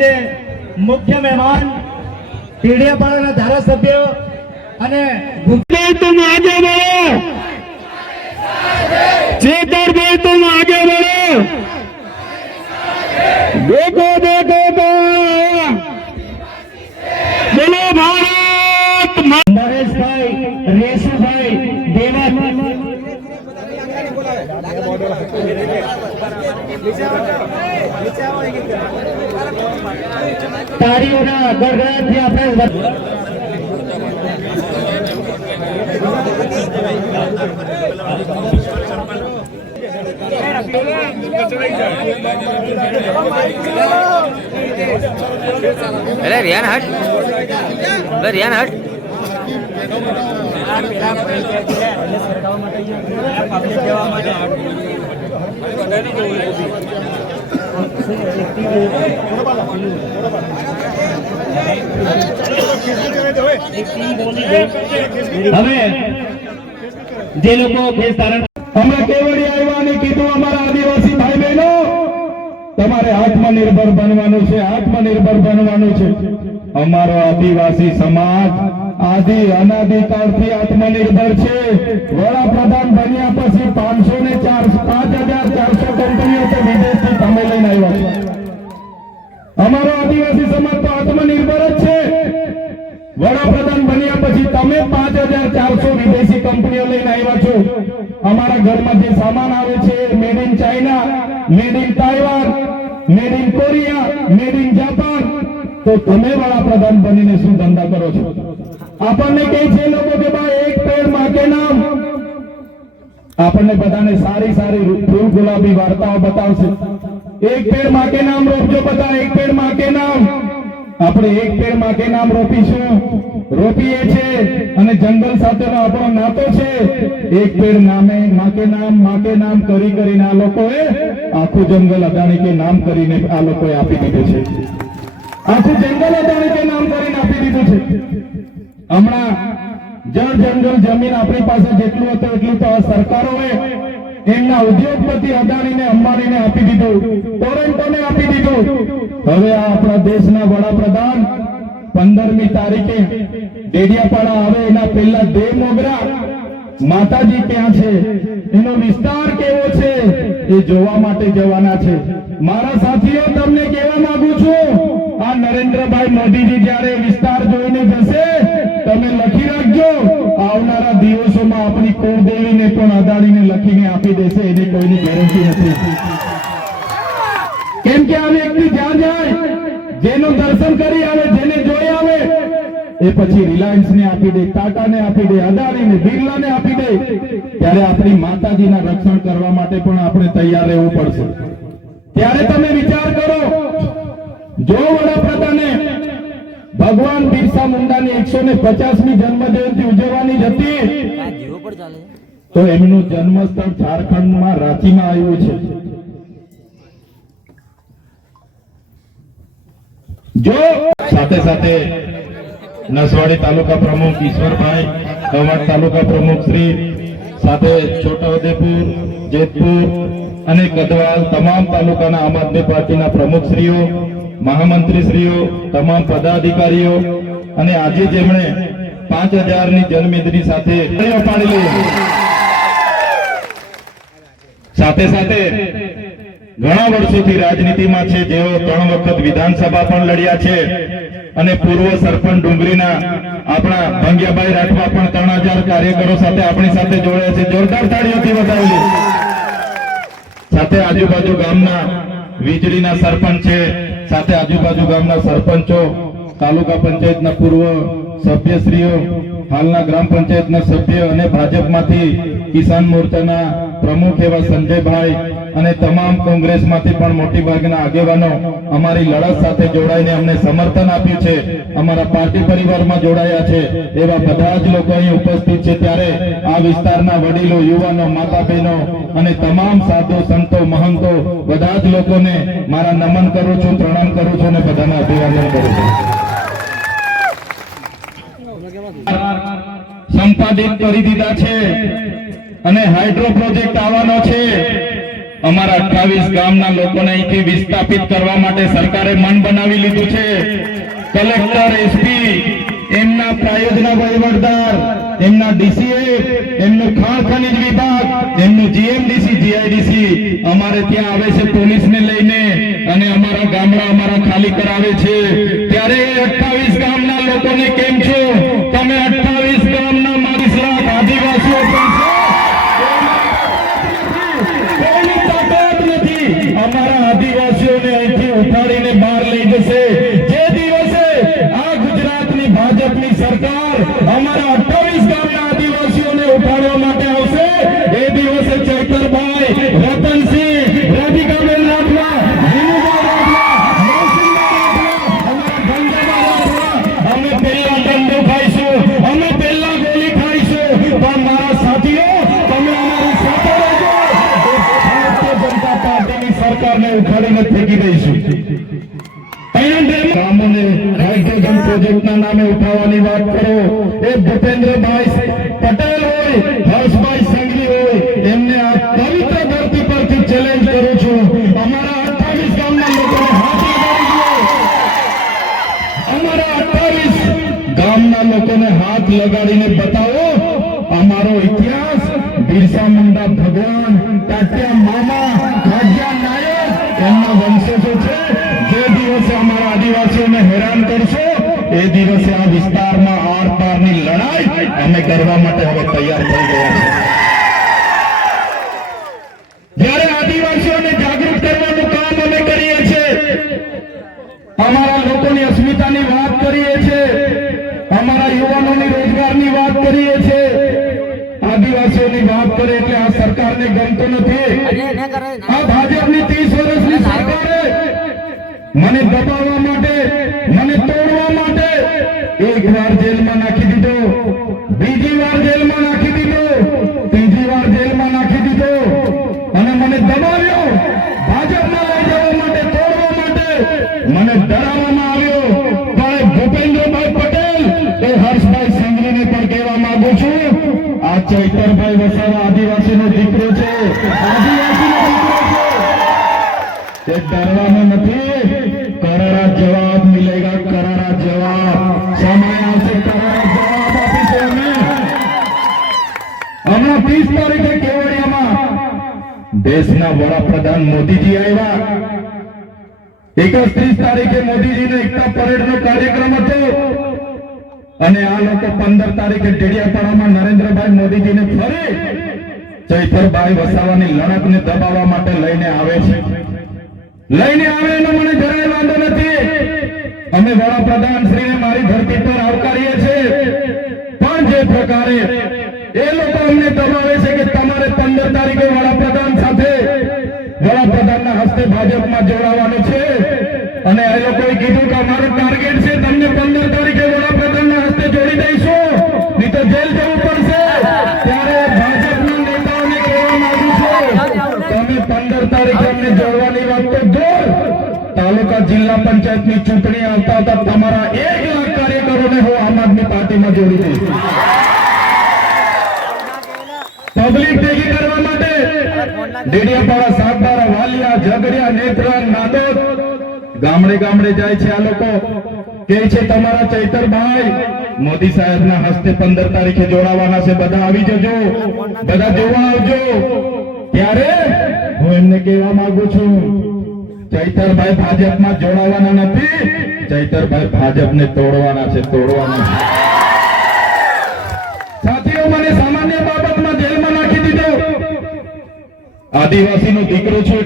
જે મુખ્ય મહેમાન ટીડિયાપાડાના ધારાસભ્ય અને तुम आगे बढ़ो, चेतर भाई तुम आगे बढ़ो, देखो देखो तो बोलो भारत મહેશભાઈ, રેશુભાઈ, દેવત તાળીઓના ગડગડાટથી આપણે अरे रियान हट, अरे रियान हट। હવે જે લોકો કેસ ધારણ અમે કેવડિયા આવ્યા અને કીધું અમારા આદિવાસી ભાઈ બહેનો તમારે આત્મનિર્ભર બનવાનું છે, આત્મનિર્ભર બનવાનું છે। અમારો આદિવાસી સમાજ આદિ અનાદિકાળથી આત્મનિર્ભર છે। વડાપ્રધાન બન્યા પછી 5400 કંપનીઓ તો વિદેશથી તમે લઈને આવ્યા છો। અમારો આદિવાસી સમાજ તો આત્મનિર્ભર જ છે। વડાપ્રધાન બન્યા પછી તમે 5400 વિદેશી કંપનીઓ લઈને આવ્યા છો। અમારા ઘરમાં જે સામાન આવે છે made in China, made in Taiwan, made in Korea, made in Japan, તો તમે વડાપ્રધાન બનીને શું ધંધા કરો છો? આપણને કહે છે લોકો કે ભાઈ એક પેડ માં કે નામ, આપણને બધાને સારી સારી ફૂલ ગુલાબી વાર્તાઓ બતાવશે। એક પેડ માં કે નામ રોપજો બધા, એક પેડ માં કે નામ। આપણે એક પેડ માં કે નામ રોપીશું, રોપીએ છે અને જંગલ સાથેનો આપણો નાતો છે। એક પેડ નામે માં કે નામ કરી કરીને આ લોકોએ આખું જંગલ અદાણી કે નામ કરીને આ લોકોએ આપી દીધું છે। આખું જંગલ અદાણી કે નામ કરીને આપી દીધું છે। હમણાં જળ જંગલ જમીન આપણી પાસે જેટલું હતું એટલું તો આ સરકારોએ એમના ઉદ્યોગપતિ અદાણીને અંબાણીને આપી દીધું, ટોરેન્ટોને આપી દીધું। હવે આ આપણા દેશના વડાપ્રધાન 15મી તારીખે ડેડિયાપાડા આવે એના પહેલા દેવ મોગરા માતાજી ક્યાં છે, એનો વિસ્તાર કેવો છે એ જોવા માટે જવાના છે। મારા સાથીઓ તમને કહેવા માંગુ છું, આ નરેન્દ્રભાઈ મોદીજી જ્યારે વિસ્તાર જોઈને જશે તમે લખી રાખજો, આવનારા દિવસોમાં આપણી કુળદેવીને પણ અદાણીને લખીને આપી દેશે, એની કોઈની ગેરંટી નથી। કેમ કે આ વ્યક્તિ જ્યાં જાય, જેનું દર્શન કરી આવે, જેને જોઈ આવે, એ પછી રિલાયન્સ ને આપી દે, ટાટા ને આપી દે, અદાણીને, બિરલા ને આપી દે। ત્યારે આપણી માતાજીના રક્ષણ કરવા માટે પણ આપણે તૈયાર રહેવું પડશે। ત્યારે તમે વિચાર કરો, જો વડાપ્રધાને ભગવાન બિરસા મુંડાની 150મી જન્મ જયંતિ ઉજવવાની હતી તો એમનું જન્મસ્થળ ઝારખંડમાં રાંચીમાં આવ્યું છે। જો સાથે સાથે નસવાડી તાલુકા પ્રમુખ ઈશ્વરભાઈ, કવાંટ તાલુકા પ્રમુખ શ્રી, સાથે છોટાઉદેપુર, જેતપુર અને કદવાલ તમામ તાલુકાના આમ આદમી પાર્ટીના પ્રમુખશ્રીઓ, મહામંત્રીશ્રીઓ, તમામ પદાધિકારીઓ અને આજે જેમણે 5000ની જન્મદિવસની સાથે પાડી સાથે સાથે ઘણા વર્ષોથી રાજનીતિમાં છે, જેઓ 3 વખત વિધાનસભા પણ લડ્યા છે અને પૂર્વ સરપંચ ડુંગરીના આપણા ભંગ્યાભાઈ રાઠવા પણ 3000 કાર્યકરો સાથે આપણી સાથે જોડાયા છે। જોરદાર તાળીઓથી વધાવીએ। સાથે આજુબાજુ ગામના વીજળીના સરપંચ છે, સાથે આજુબાજુ ગામના સરપંચો, તાલુકા પંચાયતના પૂર્વ સભ્યશ્રીઓ, હાલના ગ્રામ પંચાયતના સભ્ય અને ભાજપમાંથી કિસાન મોરચાના પ્રમુખ એવા સંજયભાઈ અને તમામ કોંગ્રેસમાંથી પણ મોટી ભાગના આગેવાનો અમારી લડત સાથે જોડાઈને અમને સમર્થન આપ્યું છે, અમારા પાર્ટી પરિવારમાં જોડાયા છે, એવા બધા જ લોકો અહીં ઉપસ્થિત છે। ત્યારે આ વિસ્તારના વડીલો, યુવાનો, માતા બહેનો અને તમામ સાધુ સંતો, મહંતો બધા જ લોકોને મારા નમન કરું છું, પ્રણામ કરું છું અને બધાને અભિવાદન કરું છું। સંપાદિત કરી દીધા છે અને હાઇડ્રો પ્રોજેક્ટ આવવાનો છે। અમારા 28 ગામના લોકોને અહીંથી વિસ્થાપિત કરવા માટે સરકારે મન બનાવી લીધું છે. કલેક્ટર, એસપી, એમના પ્રાયોજના વહીવટદાર, એમના ડીસીએ, એમનું ખાણ ખનીજ વિભાગ, એમનું જીએમડીસી, જીઆઈડીસી અમારે ત્યાં આવે છે પોલીસને લઈને અને અમારા ગામડા અમારા ખાલી કરાવે છે. ત્યારે 28 ગામના લોકોને કેમ છો તમે 28 ગામના 22 લાખ આદિવાસીઓ પણ છો. કોઈની તાકાત નથી અમારા આદિવાસીઓને અહીંથી ઉઠાડીને બહાર લઈ જશે. જે દિવસે આ ગુજરાતની ભાજપની સરકાર અમારા 28 ગામના આદિવાસીઓને ઉઠાડવા માટે આવશે એ દિવસે ચૈતરભાઈ, રતનસિંહ, રાધિકાબેન રાઠવા, વિનુભાઈ રાઠવા, નરસિંહભાઈ રાઠવા, અમારા ગંગાબા રાઠવા, અમે પહેલા દંડો ખાઈશું, અમે પહેલા ગોળી ખાઈશું. પણ મારા સાથીઓ તમે અમારી સાથે રહેજો. ભારતીય જનતા પાર્ટીની સરકારને ઉખાડીને ફેંકી દઈશું. ગામોને હાઇડ્રોજન પ્રોજેક્ટના નામે ઉઠાવવાની વાત કરો. એ ભૂપેન્દ્રભાઈ પટેલ હોય, હર્ષભાઈ સંઘવી હોય, એમને આ પવિત્ર ધરતી પરથી ચેલેન્જ કરું છું. અમારા 28 ગામના લોકોને હાથ લગાડી દો. અમારા 28 ગામના લોકોને હાથ લગાડીને બતાવો અમારો ઇતિહાસ. બિરસા મુંડા ભગવાન, તાત્યા મામા, ખાજ્યા નાયક એમના વંશજો છે. જે દિવસે અમારા આદિવાસીઓને હેરાન કરશો એ દિવસે આ વિસ્તારમાં આર પારની લડાઈ અમે કરવા માટે હવે તૈયાર થઈ ગયા છે. જ્યારે આદિવાસીઓને જાગૃત કરવાનું કામ અમે કરીએ છીએ, અમારા લોકોની અસ્મિતાની વાત કરીએ છીએ, અમારા યુવાનોની રોજગારની વાત કરીએ છીએ, આદિવાસીઓની વાત કરે એટલે આ સરકારને ગમતું નથી. આ ભાજપની 30 વર્ષની સરકારે મને દબાવવા માટે, મને તોડવા માટે એક વાર જેલમાં નાખી દીધો, બીજી વાર જેલમાં નાખી દીધો, ત્રીજી વાર જેલમાં નાખી દીધો અને મને દબાવ્યો. ભાજપમાં લઈ જવા માટે, તોડવા માટે મને ડરાવવામાં આવ્યો. પણ ભૂપેન્દ્રભાઈ પટેલ એ હર્ષભાઈ સંઘવીને પણ કહેવા માંગુ છું, આ ચૈતરભાઈ વસાવા આદિવાસીનો દીકરો છે, આદિવાસીનો દીકરો છે. એ ડરવાનો નથી. करारा जवाब मिलेगा, करारा जवाब. समय આવશે, करारा જવાબ આપીશું અમે. હમણાં 30 તારીખે કેવડિયામાં દેશના વડાપ્રધાન મોદીજી આવ્યા. 31 તારીખે મોદીજીનો એકતા પરેડનો કાર્યક્રમ હતો અને આ લોકો 15 તારીખે ડેડિયાપાડામાં નરેન્દ્રભાઈ મોદીજીને ફરી ચૈતરભાઈ વસાવાની લડતને દબાવવા માટે લઈને આવે છે. લઈને આવે એનો મને જરાય વાંધો નથી. અમે વડાપ્રધાન શ્રીને મારી ધરતી પર આવકારીએ છીએ. પણ જે પ્રકારે એ લોકો અમને દબાવે છે કે તમારે 15 તારીખે વડાપ્રધાન સાથે, વડાપ્રધાનના હસ્તે ભાજપમાં જોડાવાનું છે અને એ લોકોએ કીધું કે અમારું ટાર્ગેટ છે તમને 15 તારીખે વડાપ્રધાનના હસ્તે જોડી દઈશું, નહીં તો જેલ જવું પડશે. ત્યારે ભાજપના નેતાઓને કહેવા માંગુ છું, તમે 15 તારીખે અમને જોડવાની વાત તો દૂર, તાલુકા જિલ્લા પંચાયતની ચૂંટણી આવતા હતા તમારા 1 લાખ કાર્યકરોને હું આમ આદમી પાર્ટીમાં જોડી દઈશ. પબ્લિક ભેગી કરવા માટે ડેડિયાપાડા, સાગબારા, વાલિયા, ઝઘડિયા, નેત્રંગ, નાદોદ ગામડે ગામડે જાય છે. આ લોકો કહે છે તમારા ચૈતરભાઈ મોદી સાહેબના હસ્તે 15 તારીખે જોડાવાના છે, બધા આવી જજો, બધા જોવા આવજો. ત્યારે હું એમને કહેવા માંગુ છું, ચૈતરભાઈ ભાજપમાં જોડાવાના નથી, ચૈતરભાઈ ભાજપને તોડવાના છે, તોડવાના છે. સાથીઓ, મને સામાન્ય બાબતમાં જેલમાં નાખી દીધો. આદિવાસીનો દીકરો છું.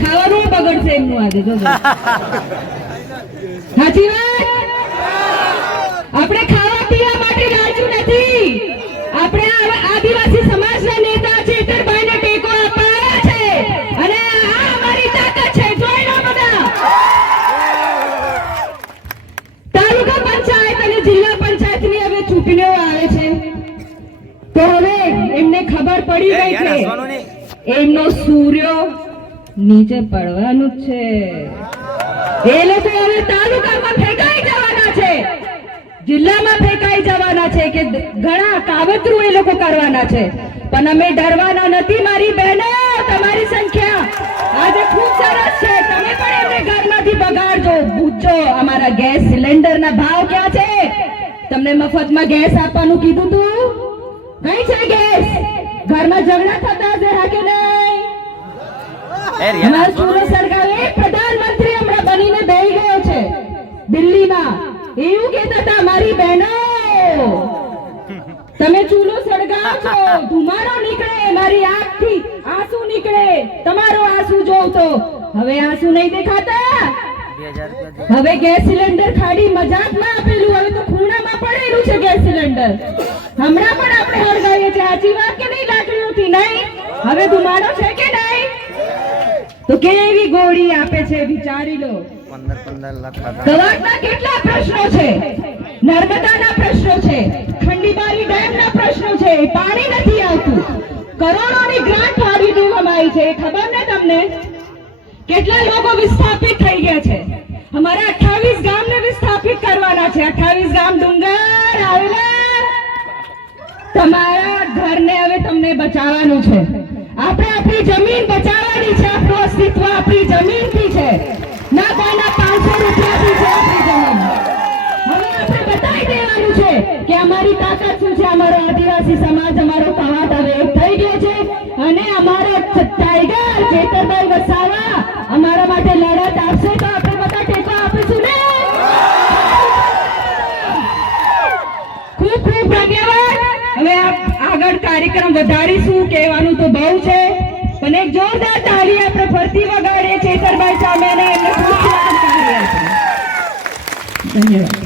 ખાવાનું બગડશે એમનું આજે જોજો. સાચી વાત. આપણે ખાવા પીવા માટે રાજી નથી. આપણે આદિવાસી સમાજના નેતા ચેતરભાઈને ટેકો આપવા છે અને આ અમારી તાકાત છે. જોઈ લો બધા. તાલુકા પંચાયત અને જિલ્લા પંચાયતની હવે ચૂંટણીઓ આવે છે તો હવે એમને ખબર પડી ગઈ છે એમનો સૂર્ય નીચે પડવાનું જ છે. એ લોકો હવે તાલુકામાં ફેંકાઈ જવાના છે, જિલ્લામાં ફેંકાઈ જવાના છે કે ઘણા કાવતરું એ લોકો કરવાના છે. પણ અમે ડરવાના નથી મારી બહેનો. તમારી સંખ્યા આજે ખૂબ સરસ છે. તમે પણ એમને ઘરમાંથી બગાડજો. પૂછજો અમારા ગેસ સિલિન્ડરના ભાવ ક્યાં છે? તમને મફતમાં ગેસ આપવાનું કીધું તું? કઈ છે ગેસ? ઘરમાં ઝઘડા થતા હશે હા કે નહીં? અમારો ચૂલો સળગાવે પ્રધાનમંત્રી હમણાં બનીને બેસી ગયો છે દિલ્હીમાં. એવું કહેતા હતા મારી બહેનો તમે ચૂલો સળગાવો છો, ધુમાડો નીકળે, મારી આંખથી આંસુ નીકળે. તમારો આંસુ જોઉં તો હવે આંસુ નહીં દેખાતા. હવે ગેસ સિલિન્ડર ખાલી મજાકમાં આપેલું, હવે તો ખૂણામાં પડેલું છે ગેસ સિલિન્ડર. હમણાં પણ આપણે હળગાવીએ છીએ. સાચી વાત કે નહીં? લાકડીઓથી નહીં. હવે ધુમાડો છે કે નહીં? તો કેવી ગોળી આપે છે વિચારી લો. 15 લાખ કવાડના કેટલા પ્રશ્નો છે? નર્મદાના પ્રશ્નો છે, ખંડીબારી ડેમના પ્રશ્નો છે, પાણી નથી આવતું, કરોડોની ગ્રાન્ટ ફાળવી દેવામાં આવી છે. એ ખબર ને તમને? કેટલા લોકો વિસ્થાપિત થઈ ગયા છે? અમારા 28 ગામને વિસ્થાપિત કરવાના છે. 28 ગામ ડુંગર આવેલા. તમારા ઘરને હવે તમને બચાવવાનું છે. આપણે આપણી જમીન બચાવવાની છે. આપણું અસ્તિત્વ આપણી જમીનથી છે, ના કોઈના 500 રૂપિયાથી છે આપણી જમીન. હવે આપણે બતાવી દેવાનું છે કે અમારી તાકાત શું છે. અમારો આદિવાસી સમાજ, અમારો કવાત હવે એક થઈ ગયો છે અને અમારો ટાઈગર ચેતરભાઈ વસાવા અમારા માટે લડત આપશે તો આપણે બધા ટેકો આપીશું ને. ખૂબ ખૂબ ધન્યવાદ. હવે આગળ કાર્યક્રમ વધારીશું. કહેવાનું તો બહુ છે પણ એક જોરદાર તાળી આપણે ફરતી વગાડીએ ચેતરભાઈ સામે અને એમને ખૂબ સ્વાગત કરીએ છીએ. ધન્યવાદ.